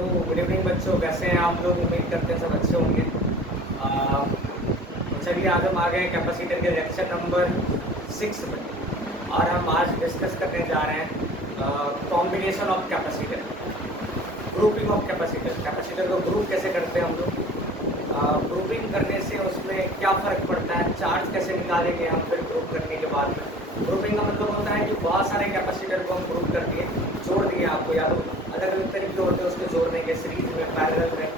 Good evening बच्चों, कैसे हैं आप लोग? उम्मीद करते हैं सब अच्छे होंगे। तो चलिए आज हम आ गए कैपेसिटर के लेक्चर नंबर 6 में, और हम आज डिस्कस करने जा रहे हैं combination of capacitor, grouping of capacitor. Capacitor को ग्रुप कैसे करते हैं हम लोग, ग्रुपिंग करने से उसमें क्या फ़र्क पड़ता है, चार्ज कैसे निकालेंगे हम फिर ग्रुप करने के बाद में। ग्रुपिंग का मतलब होता है कि बहुत सारे कैपेसिटर को हम ग्रुप कर दिए, जोड़ दिए। आपको या तो अलग अलग तरीके होते हैं उसके जोड़ने के, सीरीज में, पैरेलल में,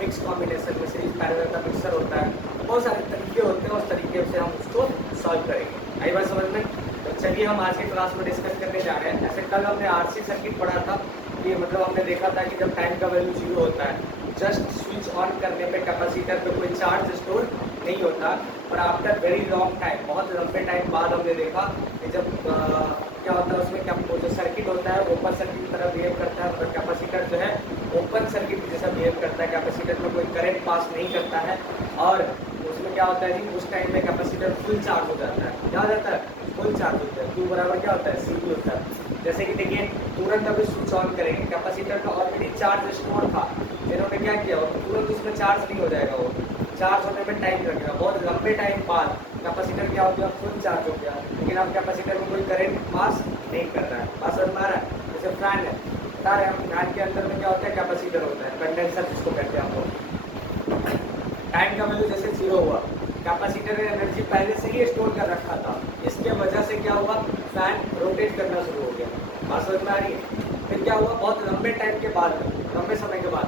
मिक्स कॉम्बिनेशन में, सीरीज पैरेलल का मिक्सर होता है, बहुत सारे तरीके होते हैं। उस तरीके से हम उसको सॉल्व करेंगे। आई बात समझ में? तो चलिए हम आज के क्लास में डिस्कस करने जा रहे हैं। ऐसे कल हमने आरसी सर्किट पढ़ा था कि मतलब हमने देखा था कि जब टाइम का वैल्यू 0 होता है, जस्ट स्विच ऑन करने पे कैपेसिटर पे कोई चार्ज स्टोर नहीं होता। और आफ्टर वेरी लॉन्ग टाइम, बहुत लंबे टाइम बाद हमने देखा कि जब क्या होता है उसमें, क्या जो सर्किट होता है ओपन सर्किट की तरह बिहेव करता है, तो कैपेसिटर जो है ओपन सर्किट की जैसा बिहेव करता है। कैपेसिटर में कोई करंट पास नहीं करता है, और उसमें क्या होता है कि उस टाइम में कैपेसिटर फुल चार्ज हो जाता है। क्या हो जाता है? फुल चार्ज होता है। क्यू बराबर क्या होता है? सी बी होता है। जैसे कि देखिए, तुरंत अभी स्विच ऑन करेंगे, कैपेसिटर का ऑलरेडी चार्ज स्टोर था, इन्होंने क्या किया, तुरंत उसमें चार्ज नहीं हो जाएगा, वो चार्ज होने में टाइम लगेगा। बहुत लंबे टाइम बाद कैपेसिटर क्या हो गया? फुल चार्ज हो गया। लेकिन अब कैपेसिटर में कोई करंट पास नहीं कर रहा है। पास समझ में आ रहा है? जैसे फैन है, बता रहे हम, फैन के अंदर में क्या होता है? कैपेसिटर होता है, कंडेंसर जिसको कहते हैं हम लोग। टाइम का वैल्यू जैसे 0 हुआ, कैपेसिटर ने एनर्जी पहले से ही स्टोर कर रखा था, इसके वजह से क्या हुआ? फैन रोटेट करना शुरू हो गया। बात समझ में आ रही है? फिर क्या हुआ? बहुत लंबे टाइम के बाद, लंबे समय के बाद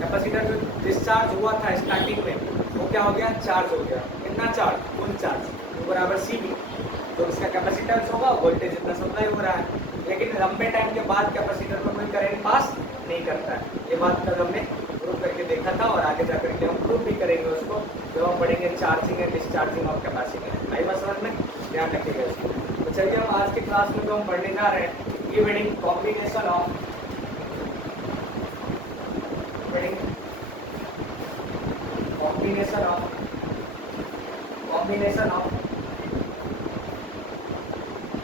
कैपेसिटर जो डिस्चार्ज हुआ था स्टार्टिंग में, वो क्या हो गया? चार्ज हो गया। कितना चार्ज? Full charge. तो बराबर सी बी, तो इसका कैपेसिटेंस होगा, वोल्टेज इतना सप्लाई हो रहा है। लेकिन लंबे टाइम के बाद कैपेसिटर में कोई करंट पास नहीं करता है। ये बात कल हमने प्रूव करके देखा था, और आगे जाकर के हम प्रूव भी करेंगे उसको जब हम पढ़ेंगे charging and discharging of capacitor. आई बात समझ में? ध्यान रखिएगा इसको। तो चलिए हम आज के क्लास में जो हम पढ़ने जा रहे हैं, dividing combination of combination of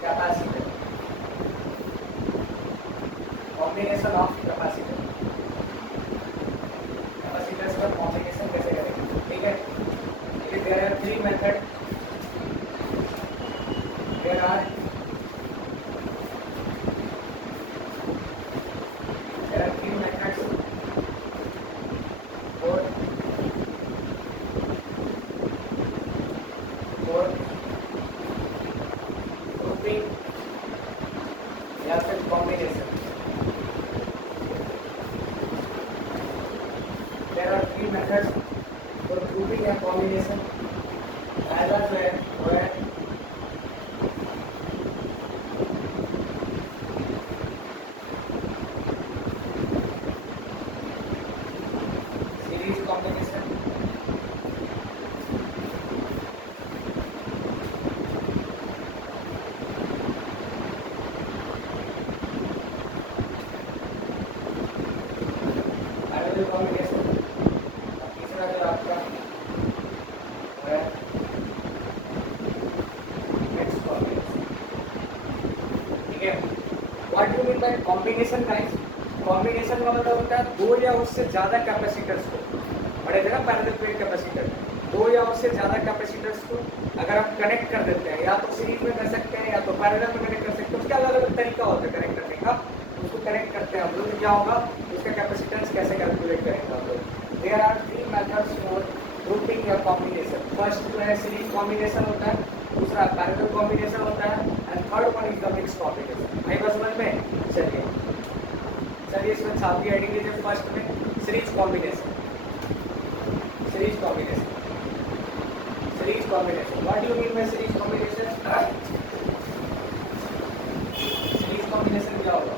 capacitor, combination of capacitor, capacitors का combination कैसे करेंगे? ठीक है, देखिए there are three methods, there are three methods for grouping या फिर combination. There are three methods for grouping या combination. पहला जो है वो है सीरीज कॉम्बिनेशन, पैरेलल कॉम्बिनेशन, और तीसरा जो आपका वो है मिक्स कॉम्बिनेशन। ठीक है, what do mean by combination guys? Combination का मतलब होता है दो या उससे ज्यादा कैपेसिटर्स को, बड़े थे ना पैरेलल प्लेट कैपेसिटर, दो या उससे ज्यादा कैपेसिटर्स को अगर हम कनेक्ट कर देते हैं, या तो सीरीज में कर सकते हैं या तो पैरेलल में कनेक्ट कर सकते हैं। उसका अलग अलग तरीका होता है कनेक्ट करने का। उसको कनेक्ट करते हैं हम लोग, तो क्या होगा, उसका कैपेसिटेंस कैसे कैलकुलेट करेंगे हम लोग। There are three methods for grouping या कॉम्बिनेशन। फर्स्ट जो है सीरीज कॉम्बिनेशन होता है, दूसरा पैरेलल कॉम्बिनेशन होता है, and third one is the mix combination. आई बात समझ में? चलिए इसमें छाप की हेडिंग लीजिए। फर्स्ट में series combination, series combination, series combination. What do you mean by series combination? Series combination क्या होगा?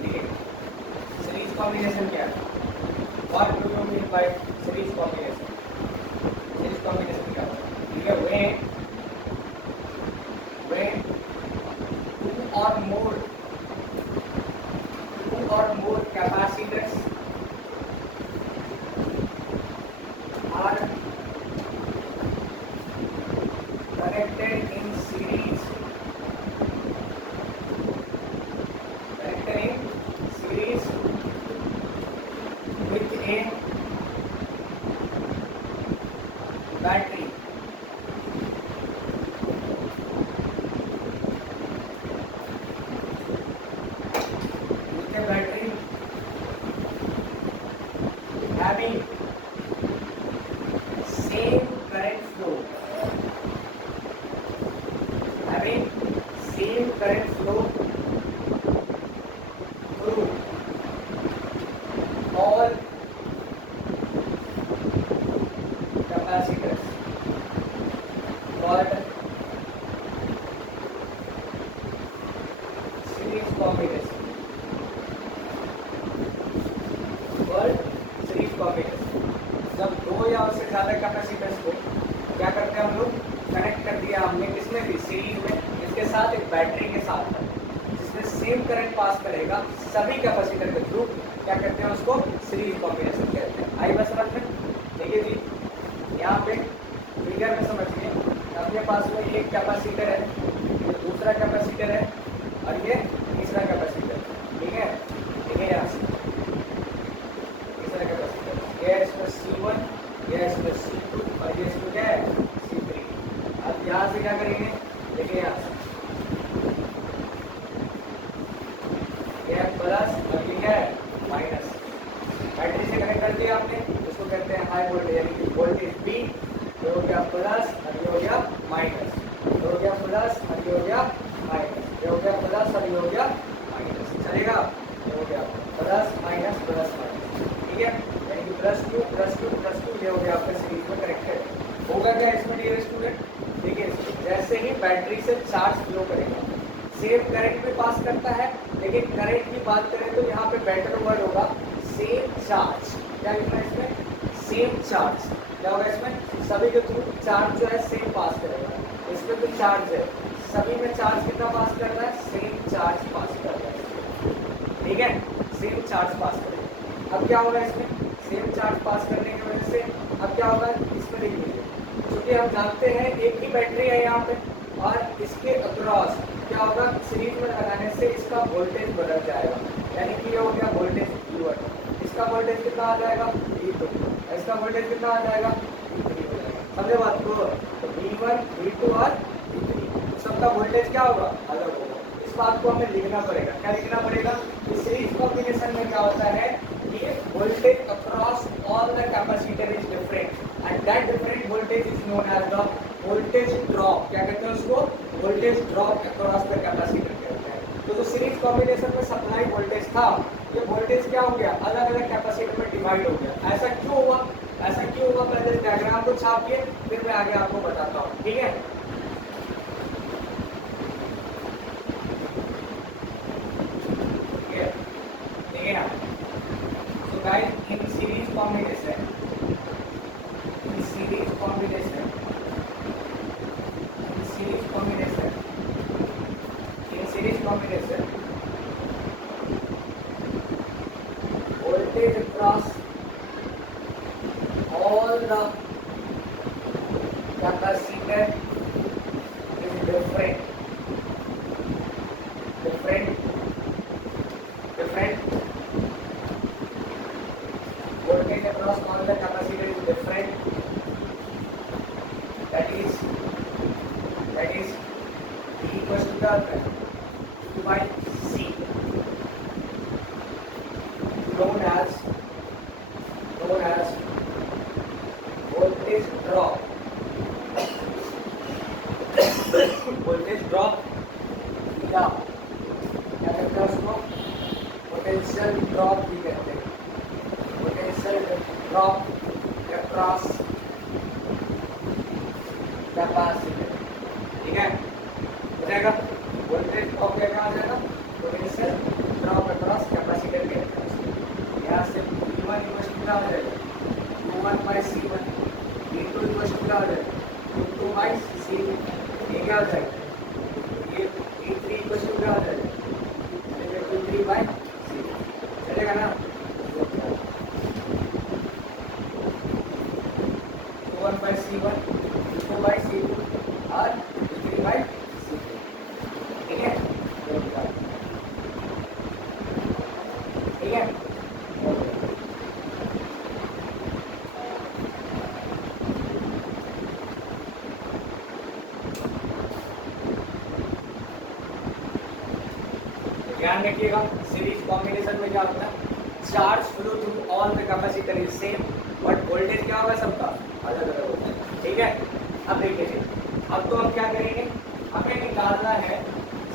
ठीक है, सीरीज कॉम्बिनेशन क्या है? What do you mean by series combination? Series combination क्या होगा? ठीक है, when two or more capacitors are connected in series combination, word series combination. जब दो या उससे ज़्यादा कैपेसिटर्स को क्या करते हैं हम लोग, कनेक्ट कर दिया हमने किसमें भी, सीरीज में, इसके साथ एक बैटरी के साथ है जिसमें सेम करंट पास करेगा सभी कैपेसिटर के थ्रू, क्या कहते हैं उसको, सीरीज कॉम्बिनेशन कहते हैं। आई बस समझ में? देखिए जी, यहाँ पे फिगर में समझिए, अपने पास में एक कैपेसिटर है, ये दूसरा कैपेसिटर है और ये तीसरा कैपेसिटर, ठीक है। देखिए यहाँ से तीसरा कैपेसिटर, ये है इसमें C1, ये है इसमें C2 और ये इसमें क्या है, C3। अब यहाँ से क्या करेंगे, देखिए यहाँ से ये है प्लस और ये है माइनस, बैटरी से कनेक्ट कर दिया आपने, इसको कहते हैं हाई वोल्टेज, यानी कि वोल्टेज B, ये हो गया प्लस और ये हो गया माइनस, ये हो गया प्लस और ये हो गया माइनस, ये हो गया प्लस और ये हो गया माइनस, चलेगा। ये हो गया प्लस माइनस प्लस माइनस, ठीक है, यानी कि +2 +2 +2, ये हो गया आपका सीरीज में कनेक्टेड। होगा क्या इसमें डियर स्टूडेंट, देखिए जैसे ही बैटरी से चार्ज फ्लो करेगा, सेम करंट भी पास करता है, लेकिन करंट की बात करें तो यहाँ पे बेटर वर्ड होगा सेम चार्ज। क्या लिखना है इसमें, सेम चार्ज। क्या होगा इसमें, सभी के थ्रू चार्ज जो है सेम पास करेगा, इसमें तो चार्ज है, सभी में चार्ज कितना पास कर रहा है, सेम चार्ज पास कर रहा है, ठीक है, सेम चार्ज पास करेगा। अब क्या होगा इसमें, सेम चार्ज पास करने की वजह से अब क्या होगा इसमें, देख लीजिए, क्योंकि हम जानते हैं एक ही बैटरी है यहाँ पे और इसके अक्रॉस क्या होगा, सीरीज में लगाने से इसका वोल्टेज बदल जाएगा, यानी कि ये हो गया वोल्टेज V1, इसका वोल्टेज कितना आ जाएगा V2, इसका वोल्टेज कितना आ जाएगा V3 हो जाएगा। समझे बात को, तो V1 V2 और V3 सबका वोल्टेज क्या होगा, अलग होगा। इस बात को हमें लिखना पड़ेगा, क्या लिखना पड़ेगा, सीरीज कॉम्बिनेशन में क्या होता है कि voltage across all the capacitor is different and that different voltage is known as the voltage drop. क्या कहते हैं उसको, voltage drop across the capacitor कहते हैं। तो जो सीरीज कॉम्बिनेशन में सप्लाई वोल्टेज था, ये वोल्टेज क्या हो गया, अलग अलग कैपेसिटर में डिवाइड हो गया। ऐसा क्यों हुआ, ऐसा क्यों हुआ, पहले डायग्राम को छापिए, फिर मैं आगे आपको बताता हूँ, ठीक है। ठीक है ना, so guys, in series combination, in series combination, in series combination, in series combination, voltage across all the capacitor is different, different voltage across all the capacitor is different, that is E equals to the Q by C, known as voltage drop, voltage drop या क्या कहते हैं उसको, potential drop भी कहते हैं, potential drop across capacitor, ठीक है, हो जाएगा। वोल्टेज ड्रॉप क्या आ जाएगा, पोटेंशियल ड्रॉप अक्रॉस कैपेसिटर कहते हैं। यहाँ से V1 इक्वल टू क्या हो जाएगा, Q1 by C1, V2 equal to क्या हो जाएगा, Q2 by C2, ये क्या हो जाएगा, ये V3 इक्वल टू क्या हो जाएगा, Q3 by C2, चलेगा ना। Q1 by C1, Q2 by C2 और Q3 by C2, ठीक है, ठीक है। ध्यान रखिएगा, सीरीज कॉम्बिनेशन में क्या होता है, charge flow through all the capacitor is same, but voltage क्या होगा सबका अलग अलग होता है, ठीक है। अब देखिए, अब तो हम क्या करेंगे, हमें निकालना है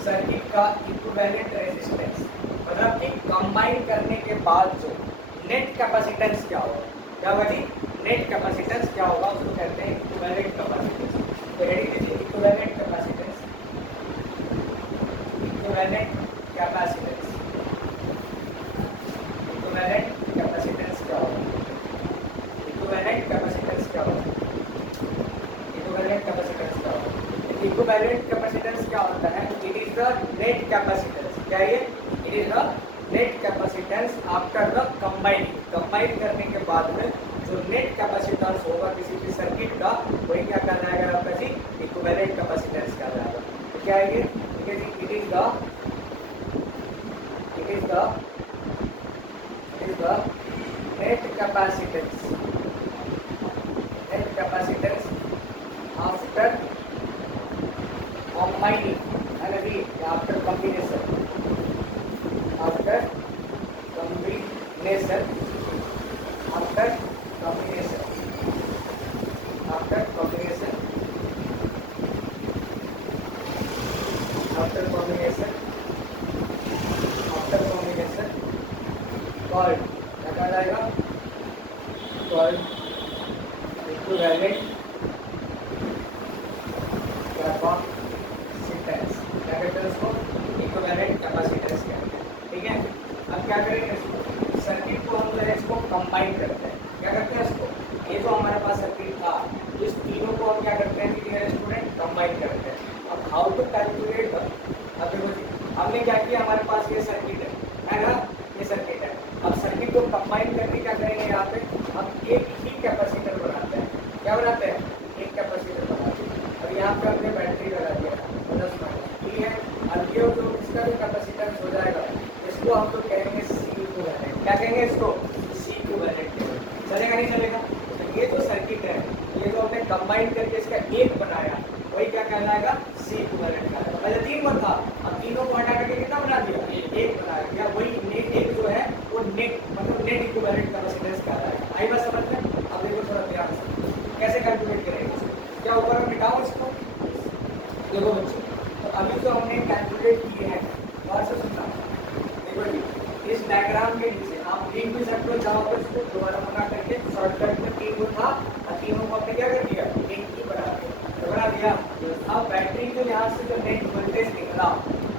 सर्किट का इक्विवेलेंट रेजिस्टेंस, मतलब कि कंबाइन करने के बाद जो नेट कैपेसिटेंस क्या होगा, क्या होगा जी, नेट कैपेसिटेंस क्या होगा, उसको कहते हैं इक्विवेलेंट कैपेसिटेंस। तो हेडिंग लीजिए इक्विवेलेंट कैपेसिटेंस, इक्विवेलेंट कैपेसिटेंस, क्या होता है, it is the net capacitance, क्या ये, it is the net capacitance after the combining, combine करने के बाद में जो नेट कैपेसिटेंस होगा किसी भी सर्किट का, वही क्या कहलाएगा आपका जी, इक्विवेलेंट कैपेसिटेंस कहलाएगा। तो क्या है ये, ठीक है जी, it is the net capacitance after combining and again after combination after combination after combination after combination after combination after combination called क्या कहा जाएगा, called equivalent कैपेसिटेंस, क्या कहते हैं उसको, इक्विवेलेंट कैपेसिटेंस कहते हैं। ठीक है, अब क्या करेंगे इसको, सर्किट को हम जो है इसको कंबाइन करते हैं, क्या करते हैं इसको, ये जो हमारे पास सर्किट था इस तीनों को हम क्या करते हैं डियर स्टूडेंट, कंबाइन करते हैं। अब हाउ टू कैलकुलेट, अब देखो जी हमने क्या किया, हमारे पास ये सर्किट है ना, ये सर्किट है। अब सर्किट को कंबाइन करके क्या करेंगे, यहाँ पे हम एक ही कैपेसिटर बनाते हैं, क्या बनाते हैं, एक कैपेसिटर बनाते हैं। और यहाँ पे हमने बैटरी लगा दिया प्लस माइनस, ठीक है। अब ये जो इसका जो कैपेसिटेंस हो जाएगा इसको हम लोग कहेंगे सी इक्विवेलेंट, क्या कहेंगे इसको, सी इक्विवेलेंट। चलेगा नहीं चलेगा, तो ये जो सर्किट है ये जो हमने कंबाइन करके इसका एक बनाया वही क्या कहलाएगा, सी इक्विवेलेंट कहलाएगा। पहले तीन में था, अब तीनों को हटा करके कितना बना दिया, एक बनाया गया, वही नेट एक जो है वो नेट मतलब नेट इक्विवेलेंट कैपेसिटेंस कहलाएगा। आई बात समझ में, अब देखो थोड़ा ध्यान से कैसे कैलकुलेट करेंगे, क्या ऊपर हम मिटाओ इसको, देखो बच्चों, तो अभी जो हमने कैलकुलेट किए हैं और से सुनना, देखो जी इस डायग्राम के नीचे आप लिख भी सकते हो, चाहो तो इसको दोबारा बना करके शॉर्टकट में तीन को था और तीनों को आपने क्या कर दिया, एक ही बना दिया, तो बना दिया। अब बैटरी जो यहाँ से जो नेट वोल्टेज निकला,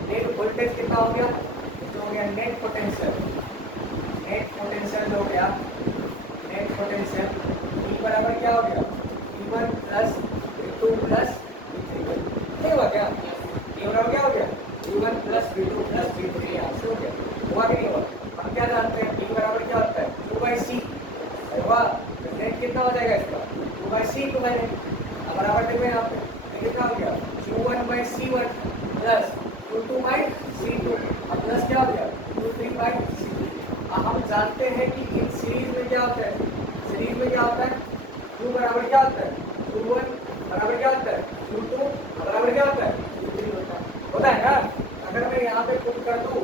नेट वोल्टेज कितना हो गया, तो हो गया नेट पोटेंशियल, नेट पोटेंशियल हो गया, नेट पोटेंशियल E बराबर क्या हो गया, V1 plus V2 plus V3, नहीं हुआ क्या, ये बराबर क्या हो गया, V1 plus V2 plus V3, यहाँ से हो गया, हुआ कि नहीं हुआ। हम क्या जानते हैं, E बराबर क्या होता है, 2/C, हुआ, नेट कितना हो जाएगा इसका, 2/C इक्विवेलेंट। अब बराबर देखो यहाँ पे कितना हो गया, Q1/C1 प्लस Q2/C2, अब प्लस क्या हो गया, Q3/C3। हम जानते हैं कि इन सीरीज में क्या होता है, सीरीज में क्या होता है, Q बराबर क्या होता है, Q1 बराबर क्या होता है, Q2 बराबर क्या होता है, Q3 होता है ना। अगर मैं यहाँ पे पुट कर दूँ तो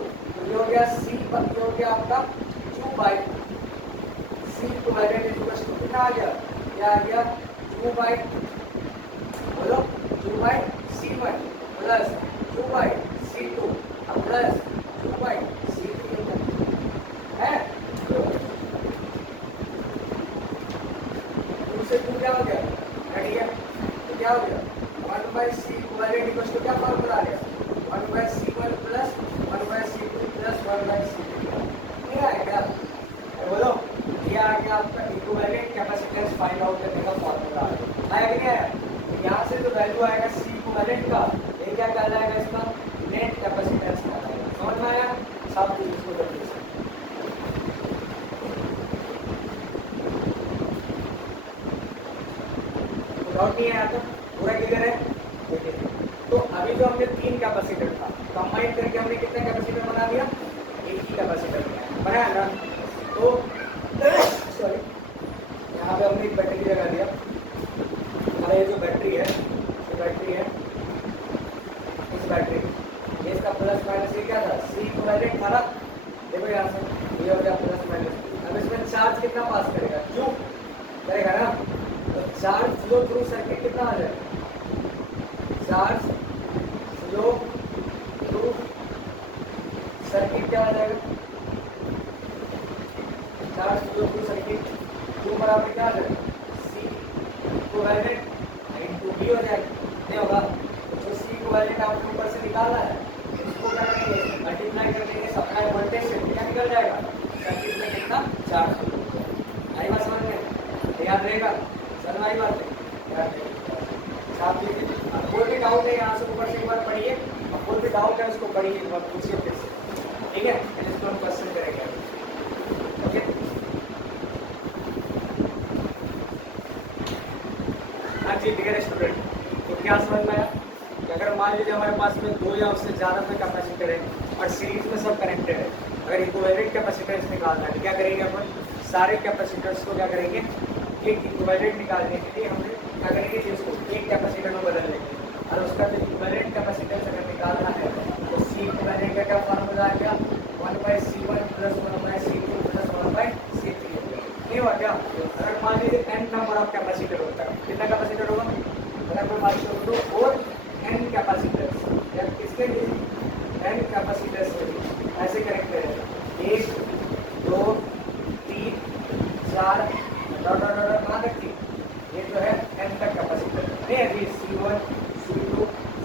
ये हो गया C, ये हो गया आपका Q/C इक्विवेलेंट इक्वल्स टू कितना आ गया, क्या आ गया, बोलो Q/C1 plus Q/C2 plus Q/C3 है, से टू क्या हो गया, घट गया, तो क्या हो गया, 1/C इक्विवेलेंट इक्वल्स टू क्या फॉर्मूला आ गया, 1/C1 plus 1/C2 plus 1/C3, नहीं आया क्या, बोलो ये आ गया आपका इक्विवेलेंट कैपेसिटेंस फाइंड आउट करने का फॉर्मूला आया कि नहीं आया। तो यहाँ से जो वैल्यू आएगा सी इक्विवेलेंट का, ये क्या कहलाएगा, इसका नेट कैपेसिटेंस कहलाएगा। समझ में आया, सब कुछ इसको जल्दी से डाउट नहीं आया, तो पूरा क्लियर है। देखिए तो अभी जो हमने तीन कैपेसिटर था कंबाइन करके हमने कितने कैपेसिटर बना दिया, एक ही कैपेसिटर बनाया ना। तो सॉरी यहाँ पे हमने एक बैटरी लगा दिया, हमारा ये जो बैटरी है, ये बैटरी है, इस बैटरी ये इसका प्लस माइनस ये क्या था, सी इक्विवेलेंट था ना। देखो यहाँ से ये हो गया प्लस माइनस, अब इसमें चार्ज कितना पास करेगा, क्यों करेगा ना, तो चार्ज फ्लो थ्रू सर्किट कितना आ जाएगा, चार्ज फ्लो थ्रू सर्किट क्या आ जाएगा, charge flow through circuit Q बराबर क्या आ जाएगा, C इक्विवेलेंट इनटू V हो जाएगा, नहीं होगा, तो C इक्विवेलेंट आपको ऊपर से निकालना है, इसको क्या करेंगे, मल्टीप्लाई कर देंगे सप्लाई वोल्टेज से, क्या निकल जाएगा, सर्किट में कितना चार्ज। आई बात समझ में, याद रहेगा, चलो आई बात है, याद रहेगा, साफ लिख दीजिए। कोई भी डाउट है यहाँ से ऊपर से एक बार पढ़िए, और कोई भी डाउट है उसको पढ़िए, एक बार पूछिए फिर से, ठीक है, इसको हम क्वेश्चन करेंगे। ओके, हाँ जी डियर स्टूडेंट, तो क्या समझ में आया कि अगर मान लीजिए हमारे पास में 2 या उससे ज़्यादा कोई कैपेसिटर है और सीरीज में सब कनेक्टेड है, अगर इक्विवेलेंट कैपेसिटेंस निकालना है तो क्या करेंगे अपन, सारे कैपेसिटर्स को क्या करेंगे, एक इक्विवेलेंट निकालने के लिए हम क्या करेंगे कि उसको एक कैपेसिटर में बदल लेंगे, और उसका जो इक्विवेलेंट कैपेसिटेंस अगर निकालना है तो सी इक्विवेलेंट का क्या फार्मूला आ गया, 1/C1 + 1/C2 + 1/C3 नहीं हुआ क्या। अगर मान लीजिए n नंबर ऑफ कैपेसिटर होता है, कितना कैपेसिटर होगा, अगर मैं बात करूँ तो और n कैपेसिटर्स या किसके लिए n कैपेसिटर्स ऐसे कनेक्टेड है, 1 2 3 4 डॉट डॉट डॉट कहाँ तक थी, ये जो है n तक कैपेसिटर नहीं है जी, C1 C2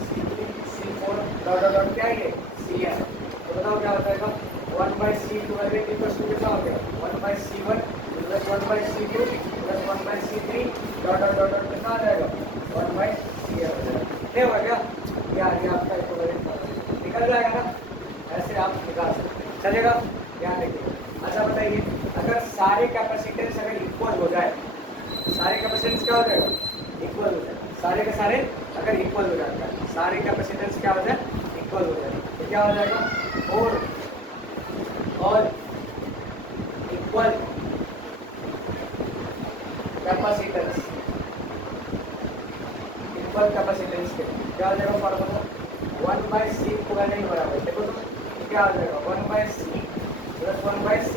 C3 C4 dot dot dot क्या है Cn, तो बताओ क्या हो जाएगा, 1/C इक्विवेलेंट इक्वल्स टू कितना हो गया, 1/C1 + 1/C2 + 1/C3 dot dot dot dot कितना आ जाएगा, 1/Cn हो जाएगा, नहीं होगा क्या, ये आ गया आपका इक्विवेलेंट निकल जाएगा ना, ऐसे आप निकाल सकते हैं, चलेगा, ध्यान रखिए। अच्छा बताइए, अगर सारे कैपेसिटेंस अगर इक्वल हो जाए, सारे कैपेसिटेंस क्या हो जाएगा, इक्वल हो जाए, सारे के सारे अगर इक्वल हो जाता है, सारे कैपेसिटेंस क्या हो जाए, इक्वल हो जाए, तो क्या हो जाएगा, और इक्वल कैपेसिटेंस, इक्वल कैपेसिटेंस के क्या हो जाएगा फॉर्मूला, 1/C इक्विवेलेंट बराबर, देखो तो क्या हो जाएगा, 1/C + 1/C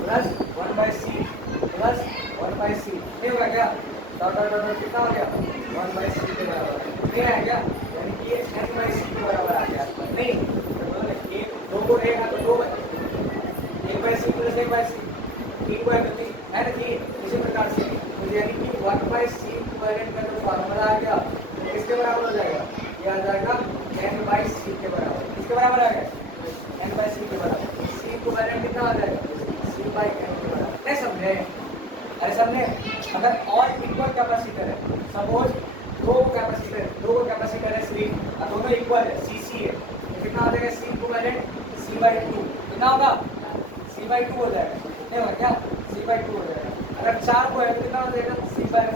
+ 1/C + 1/C नहीं होगा क्या, डॉट डॉट डॉट कितना हो गया, 1/C के बराबर नहीं है क्या, यानी कि ये n/C के बराबर आ गया, नहीं तो ये दो को रहेगा तो 2 1/C + 1/C 3 को है तो 3 है ना जी, इसी प्रकार से तो यानी कि 1/C इक्विवेलेंट का जो फार्मूला आ गया तो किसके बराबर हो जाएगा, ये आ जाएगा n/C के बराबर, किसके बराबर आ गया, n/C के बराबर, C इक्विवेलेंट कितना आ जाएगा, C/n के बराबर, नहीं समझे, अरे समझे, अगर और इक्वल कैपेसिटर है, सपोज दो कैपेसिटर है सीरीज और दोनों इक्वल है, CC है, तो कितना आ जाएगा, C इक्विवेलेंट C/2 कितना होगा, C/2 हो जाएगा, नहीं होगा क्या, C/2 हो जाएगा, अगर 4 को है तो कितना हो जाएगा, C/4,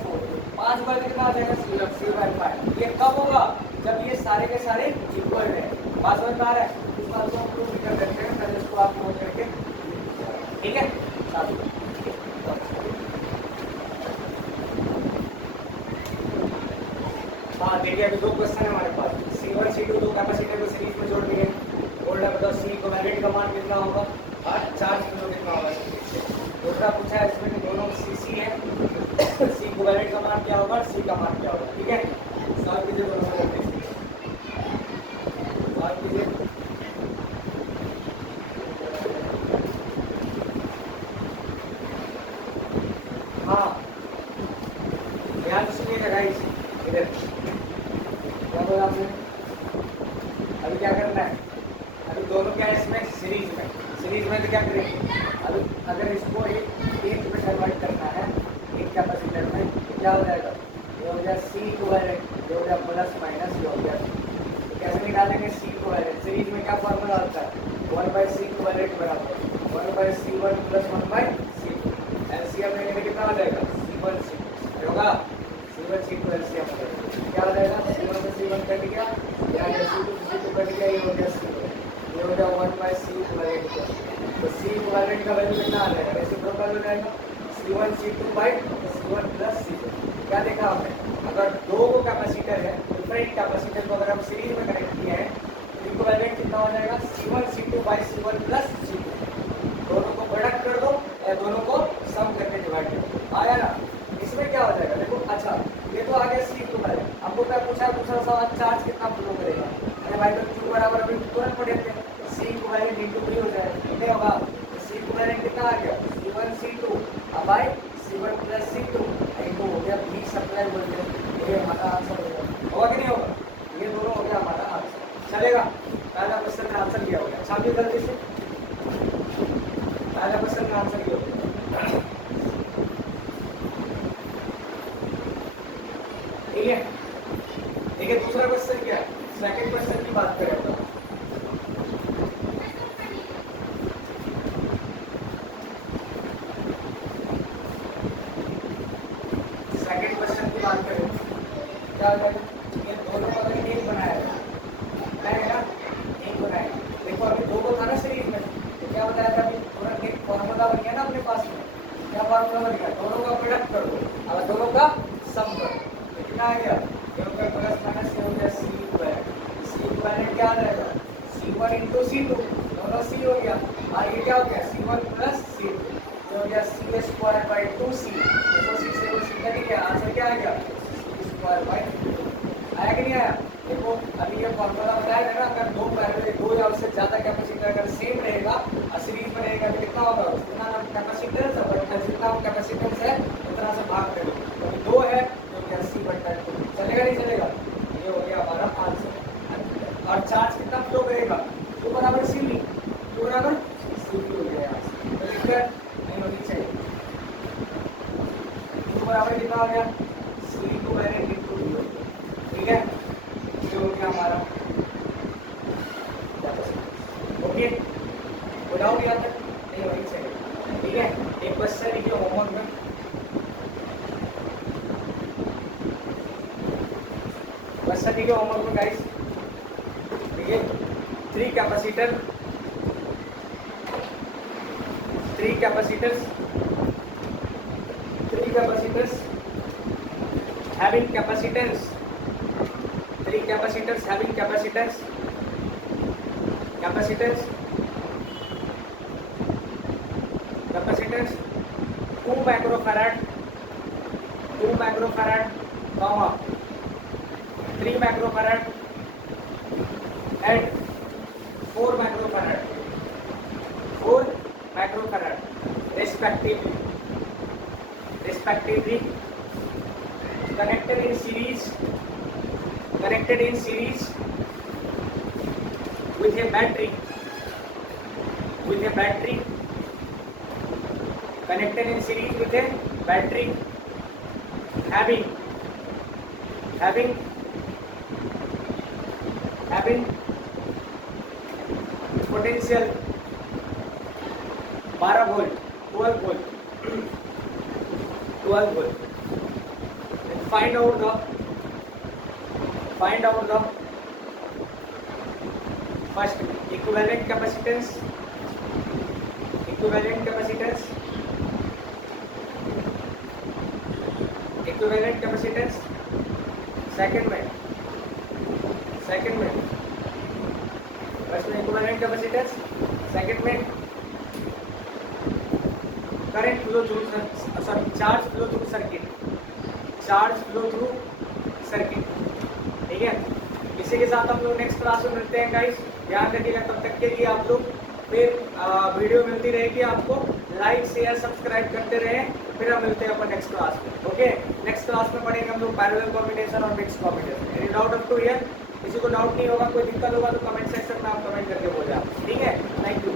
5 को है तो कितना आ जाएगा, C/5, ये कब होगा, जब ये सारे के सारे इक्वल है, बात समझ में आ रहा है, इस बात को हम प्रूव कर सकते हैं, पहले इसको आप नोट करके, ठीक है, हाँ देखिए अभी 2 क्वेश्चन है हमारे पास, C1 C2 दो कैपेसिटर को सीरीज में जोड़ दिए, बोल रहा बताओ C इक्विवेलेंट का मान कितना होगा, 4 किलो कितना होगा, दूसरा पूछा है इसमें कि दोनों CC है, C इक्विवेलेंट का मान क्या होगा, C का मान क्या होगा, ठीक है, सॉल्व कीजिए दोनों को जल्दी से, सॉल्व कीजिए, हाँ ध्यान से सुनिएगा गाइस, इधर क्या बोला आपने, अभी क्या करना है, अभी दोनों क्या है इसमें सीरीज में तो क्या करेंगे, अभी अगर इसको एक में कन्वर्ट करना है एक कैपेसिटर में तो क्या हो जाएगा, ये हो गया C इक्विवेलेंट, ये हो गया प्लस माइनस, ये हो गया, तो कैसे निकालेंगे C इक्विवेलेंट, सीरीज में क्या फॉर्मूला होता है, 1/C इक्विवेलेंट बराबर 1/C1 + 1/C2, एलसीएम लेंगे तो कितना हो जाएगा, C1 C2 होगा, C1 C2 एलसीएम क्या हो जाएगा, C1 से C1 कट गया, या C2 से C2 कट गया, ये हो गया C1, ये हो गया 1/C इक्विवेलेंट, तो C इक्विवेलेंट का वैल्यू कितना आ जाएगा, रेसिप्रोकल हो जाएगा, C1 C2/C1 + C2, क्या देखा आपने, अगर दो कैपेसिटर है, डिफरेंट कैपेसिटर को अगर हम सीरीज में कनेक्ट किए हैं तो इक्विवेलेंट कितना हो जाएगा, C1 C2/C1 + C2, दोनों को प्रोडक्ट कर दो या दोनों को सम करके डिवाइड कर दो, आया ना, इसमें क्या हो जाएगा, देखो अच्छा ये तो आ गया C इक्विवेलेंट, हमको क्या पूछा सवाल, चार्ज कितना फ्लो करेगा, अरे भाई तो Q बराबर अभी तुरंत पढ़े थे, C इक्विवेलेंट × 3 हो जाएगा, नहीं होगा, C इक्विवेलेंट कितना आ गया, C1 C2 अब भाई C1 + C2 इनको हो गया B सप्लाई वोल्टेज, ये हमारा आंसर हो गया, होगा कि नहीं होगा, ये दोनों हो गया हमारा आंसर, चलेगा, पहला क्वेश्चन का आंसर किया हो गया, छापिए जल्दी से, पहला क्वेश्चन का आंसर किया हो गया, ठीक है, देखिए बात करें हम लोग। सेकंड क्वेश्चन की बात करें, क्या होगा, ये दोनों का अगर एक बनाया है ना, एक बनाया, देखो अभी दो को था ना सीरीज में, तो क्या बताया था अभी, दोनों एक फॉर्मूला बन गया ना अपने पास में, क्या फॉर्मूला बन गया, दोनों का प्रोडक्ट कर दो, अब दोनों का सम कर दो, तो कितना आ गया, ये होगा प्लस माइनस, ये हो गया सी इक्वल, सी इक्वल क्या आ जाएगा, C1 इंटू C2, दोनों C हो गया, और ये क्या हो गया C1 प्लस C2, ये हो गया C स्क्वायर बाई 2C, देखो C से वो C कट गया, आंसर क्या आ गया C स्क्वायर बाई 2, आया कि नहीं आया। देखो अभी ये फॉर्मूला बताया था ना, अगर दो पैरेलल, दो या उससे ज्यादा कैपेसिटर अगर सेम रहेगा और सीरीज में रहेगा तो कितना होगा, जितना कैपेसिटेंस है, जितना कैपेसिटेंस है उतना से भाग कर लो, तो अभी दो है तो क्या C बटा 2, चलेगा नहीं चलेगा, ये हो गया हमारा आंसर। और चार्ज कितना फ्लो करेगा, टू बराबर CV, टू बराबर CV हो गया, तो दिक्कत नहीं होनी चाहिए, टू बराबर कितना हो गया C2 मैंने इंटू V, ठीक है, ये हो गया हमारा ओके, डाउट यहाँ तक नहीं होनी चाहिए, ठीक है। एक क्वेश्चन लिखिए होमवर्क में, क्वेश्चन लिखिए होमवर्क में गाइस, देखिए three capacitors having capacitance, three capacitors having capacitance 2 microfarad, comma 3 microfarad and 4 microfarad respectively connected in series with a battery connected in series with a battery having potential 12 volt 12 volt, and find out the first equivalent capacitance, second में first में equivalent capacitance, second में current flow through charge flow through circuit, ठीक है। इसी के साथ हम लोग नेक्स्ट क्लास में मिलते हैं गाइस, ध्यान रखिएगा, तब तक के लिए आप लोग फिर वीडियो मिलती रहेगी आपको, लाइक शेयर सब्सक्राइब करते रहें, फिर हम मिलते हैं अपन नेक्स्ट क्लास में, ओके। नेक्स्ट क्लास में पढ़ेंगे हम लोग पैरेलल कॉम्बिनेशन और mix combination. Any doubt up to here, किसी को डाउट नहीं होगा, कोई दिक्कत होगा तो कमेंट सेक्शन में आप कमेंट करके बोल जाओ, ठीक है। Thank you.